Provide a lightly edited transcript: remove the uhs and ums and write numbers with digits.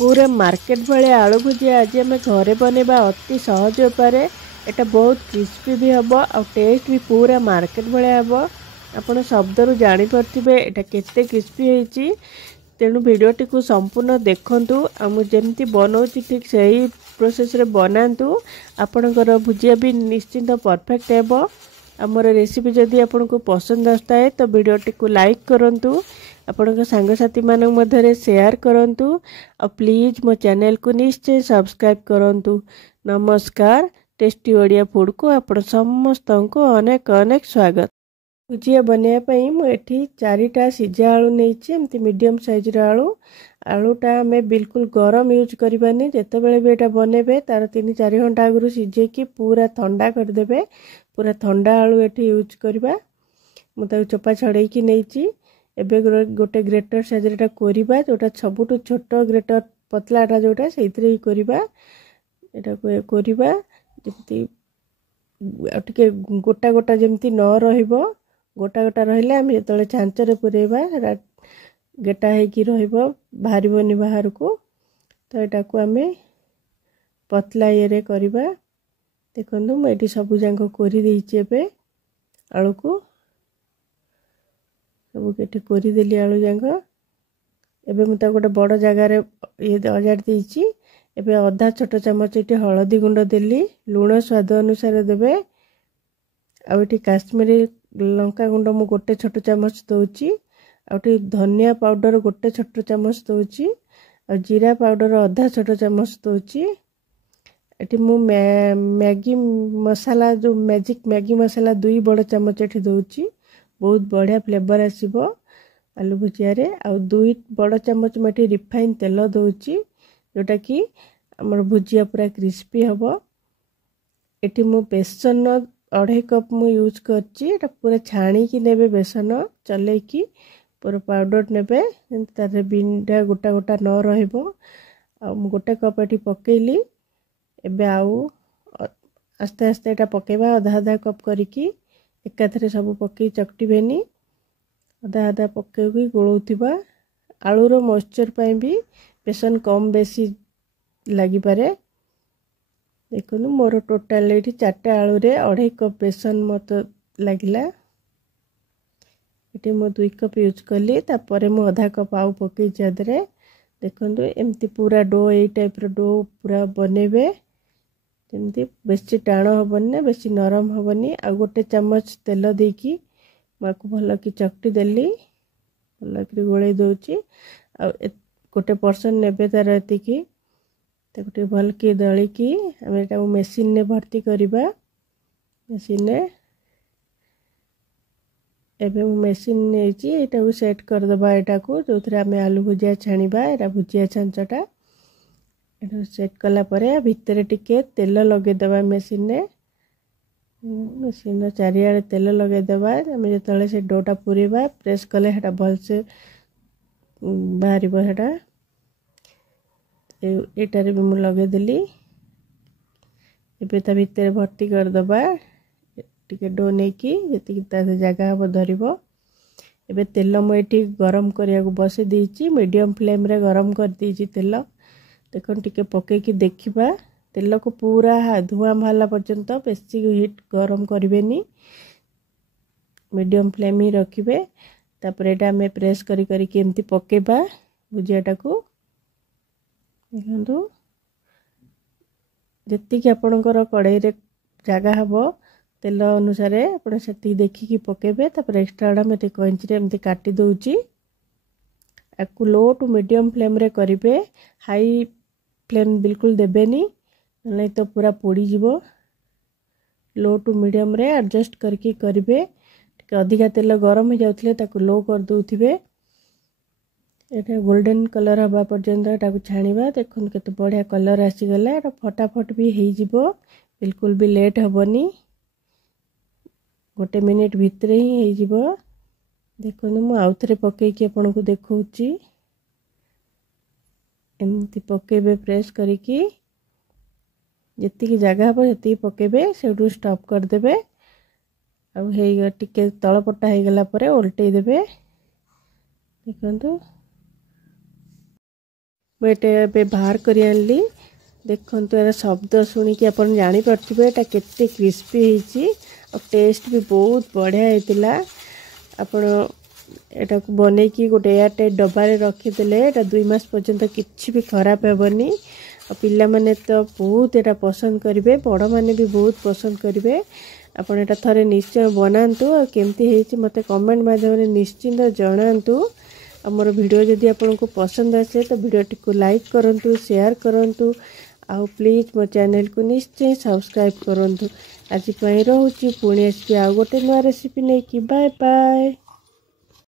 पूरा मार्केट भाया आलू भुजिया आज आम घरे बनवा अति सहज उपाय। एटा बहुत क्रिस्पी भी हम आ टेस्ट भी पूरा मार्केट भाया हम। आपण शब्द जापे एटा केते क्रिस्पी होती। तेणु भिडटी को संपूर्ण देखु जमी बनाऊँ ठीक से ही प्रोसेस रे बनातु। आपणकर भुजिया भी निश्चिंत परफेक्ट है। आमर रेसिपी जदि आपन को पसंद आसता है तो वीडियोटी को लाइक करंतु, आपन सांगसाथी मानक मध्यरे शेयर करंतु और प्लीज मो चैनल को निश्चय सब्सक्राइब करंतु। नमस्कार, टेस्टी ओडिया फूड को आपण समस्त को अनेक अनेक स्वागत। भुजिया बनाई मुझे 4टा सीझा आलू नहीं एमती मीडियम साइज आलू। आलूटा आम बिल्कुल गरम यूज करवानी। जितेबाला भी यहाँ बनइबे तार 3-4 घंटा आगु सीझेकी पूरा ठंडा करदे। पूरा ठंडा आलू ये यूज करवा। मुझे चोपा छड़ेकी नहीं एबे गोटे ग्रेटर साइज कोरिबा, जोटा सबुठ छोट ग्रेटर पतलाटा जोटा से ही कोरिबा। एटा कोरिबा जमती टिके गोटा गोटा जमती न रहिबो। गोटा गोटा रहिले आम जो छांचरे पुरेबा गेटा होगी बाहरबनी बाहर को। तो यहाँ को आम पतला ये करवा। देखो मुझे सबू जाक कोरीदे आलू को सब कोरीदेली आलू जाक। एबे मुझे गोटे बड़ जगार ये अजाड़ देती। एबे अधा छोट चामच ये हलदी गुंड देली, लुण स्वाद अनुसार देवे। आउटी काश्मीरी लंका गुंड मु गोटे छोट चामच दौची। आउटी धनिया पाउडर गोटे छोट चामच दौची। और जीरा पाउडर अधा छोट चामच दौची। एटी मु मैगी मसाला जो मैजिक मैगी मसाला 2 बड़ चामच एटी दौची। बहुत बढ़िया फ्लेवर आसीबो आलू भुजिया रे। आ 2 बड़ चामच मैं रिफाइन तेल दौची, जोटा कि हमर भुजिया पूरा क्रिस्पी हम। एटी मु बेसन 2.5 कप मु यूज करची। पूरा छाणी की नेबे बेसन चलेकी पूरा पाउडर नेबे तारे बिंडा गोटा गोटा न रहिबो। आ गोटे कप एटी पकेली। एबे आउ आस्ते आस्ते एटा पकेबा आधा आधा कप करिकी एकाथरे सब पकई चकटिबेनी। आधा आधा पकई गोलौथिबा। आलूर मॉइस्चर पाई भी बेसन कम बेसी लगी पारे। देखो मोर टोटाल ये 4टा आलू रे 2.5 कप बेसन मत लगिला। ये मु 2 कप यूज कली। तापर मु आधा कप आउ पकई जादरे। देखो एमती पूरा डो ये टाइप रो डो पूरा बनेबे। जमती बेसी टाण हेनी बेसी नरम हेनी। आ गोटे चामच तेल देकी माको भल कि चकटी देली। भल कि गोले दौची। आ गोटे पर्सन नेबे तार एतिकी ताको भल कि दलिकी आम एटा मेसीन ने भर्ती करवा। मेसीन ने एबे मेसीन नहीं सेट करदबा। एटा को जो थे आम आलू भुजिया छाणीबा। एटा भुजिया छांचटा एटा सेट कला परे भितर टिके तेल लगेदेबा। मेसीन ने मेसीन चारियाड़े तेल लगेदेबा। आम जो से डोटा पूरेबा प्रेस कले हेटा भल से बाहर हेटा। एटारे भी मुझे लगेदेली। एबे ता भितर भर्ती करदबा टिके डो नहीं कि जी जगह हम धरब। एबे तेल मुझे गरम करिया को बसे देची। मीडियम फ्लेम रे गरम कर देची तेल। देखो टिके पकेकी देखिबा। तेल को पूरा धुआं बाहला पर्यंत बेसी हिट गरम करें। मीडियम फ्लेम ही रखिए। तापर एटा हमें प्रेस करी एमती पकेबा भुजियाटा को। देखो जी आपणकर कड़ाई रे जगह हम तेल अनुसार आप देखिकी पकेबे। तापर एक्स्ट्रा मैं कंची एमती काटी दौची। आपको लो टू मीडियम फ्लेम रे करेंगे। हाई फ्लेम बिल्कुल देबेनी नहीं तो पूरा पोड़ी जीवो। लो टू मीडियम रे एडजस्ट करके करेंगे। अधिका तेल गरम हो जाउथले ताको लो कर दउथिबे। एटा गोल्डन कलर हवा पर्यंत एटा छाणीबा। देखो केते बढ़िया कलर आसीगला। एटा फटाफट भी हो जीवो, बिल्कुल भी लेट हेबनी। गोटे मिनिट भितर ही हो जीवो। देखो मु आउ थरे पकेकी आपन को देखौची। एमती पकेबे प्रेस करिकी जितकी जगह हम से पकेबे से स्टॉप करदेबे। आ टिके तलपटा हो गला परे उल्टै देबे। देखो मुझे बाहर कर आनली देखु यार शब्द शुणिकी आप जापे एटा केते क्रिस्पी और टेस्ट भी बहुत बढ़िया होता आपण एटा बन की गोटे एयरटाइट डब्बारे रखीदे 2 मास पर्यंत किसी भी खराब हेबनी और पिला माने तो बहुत एटा पसंद करेंगे बड़ माने भी बहुत पसंद करेंगे आपण एटा थरे निश्चय बनातु और केमती मते कमेंट माध्यम निश्चिंत जनातु आमर वीडियो जदि आपको पसंद आसे तो वीडियो को लाइक करंतु शेयर करंतु आउ प्लीज मो चैनल को निश्चय सब्सक्राइब करंतु आज रोची पुणी आसपी आउ गोटे नुआ रेसिपी नहीं कि बाय बाय।